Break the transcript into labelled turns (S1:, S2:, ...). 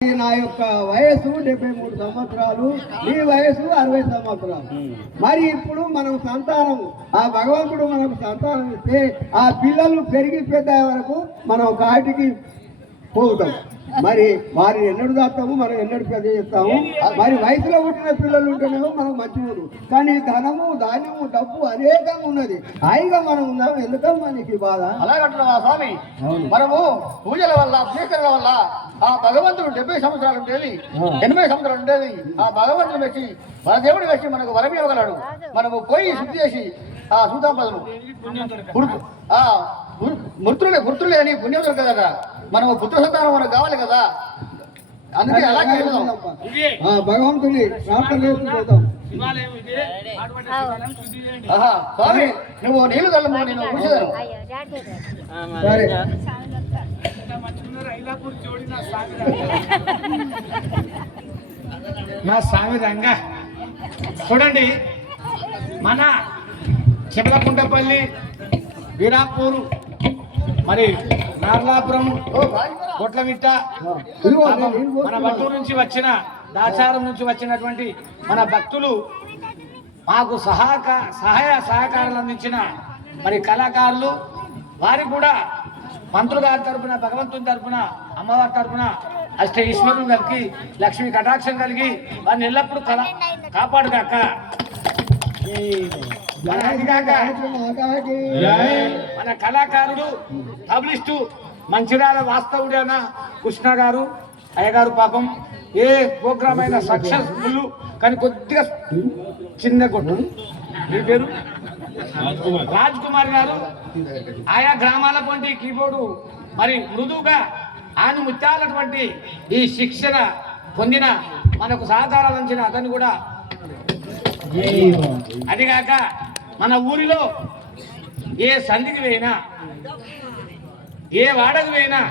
S1: నా యొక్క వయసు డెబ్బై మూడు సంవత్సరాలు నీ వయసు అరవై సంవత్సరాలు. మరి ఇప్పుడు మనం సంతానం ఆ భగవంతుడు మనకు సంతానం ఇస్తే ఆ పిల్లలు పెరిగి పెద్ద వరకు మనం కాటికి పోతాం. మరి వారిని ఎన్నడు దాస్తాము మనం ఎన్నడు పెద్ద చేస్తాము. మరి వయసులో పుట్టిన పిల్లలు ఉంటేనేమో మనకు మంచిగా కానీ ధనము ధాన్యము డబ్బు అనేకంగా ఉన్నది. హాయిగా మనం ఉన్నాము ఎందుకని మనకి బాధ?
S2: అలాగంటున్నావా స్వామి. మనము పూజల వల్ల అభిషేకాల వల్ల ఆ భగవంతుడు డెబ్బై సంవత్సరాలు ఉండేది. ఎనభై సంవత్సరాలు ఉండేది. ఆ భగవంతుడు వచ్చి మన దేవుడు వచ్చి మనకు వరం ఇవ్వగలడు. మనము పోయి శుద్ధి చేసి ఆ సూతాంపదను ఆ మృ- మృతులే మృతులే అని పుణ్యం దొరకదట. మనము పుత్ర సంతానం మనకు కావాలి కదా. అందుకే.
S1: ఆ, భగవంతుని
S2: స్వామి నువ్వు నీళ్ళు తల్లము నేను కూర్చోదాను
S1: సరే.
S3: నా స్వామి రంగ. చూడండి మన చిమలకుంటపల్లి వీరాపూరు మరి నార్లాపురం
S1: నీళ్ళు
S3: మన. బట్టూరు నుంచి వచ్చిన దాచారం నుంచి వచ్చినటువంటి మన భక్తులు మాకు సహాక సహాయ సహకారాలు అందించిన మరి కళాకారులు వారికి కూడా మంత్రుల గారి తరపున భగవంతుని తరపున అమ్మవారి తరపున అష్ట ఈశ్వరుని కలిగి లక్ష్మి కటాక్షం కలిగి వారిని ఎల్లప్పుడూ కళ కాపాడుగాక. మన కళాకారుడు పబ్లిస్టు మంచిర్యాల వాస్తవుడైన కృష్ణ గారు అయ్యగారు పాపం ఏ ప్రోగ్రామ్ అయినా సక్సెస్ఫుల్ కానీ కొద్దిగా చిన్న కొట్టు. మీ పేరు? రాజ్ కుమార్ గారు. ఆయా గ్రామాల వంటి కీబోర్డు మరి మృదువుగా ఆను ముత్యాలటువంటి ఈ శిక్షణ పొందిన మనకు సహకారాలు అందించిన అతను కూడా అదిగాక మన ఊరిలో ఏ సంధికి పోయినా ఏ వాడకు పోయినా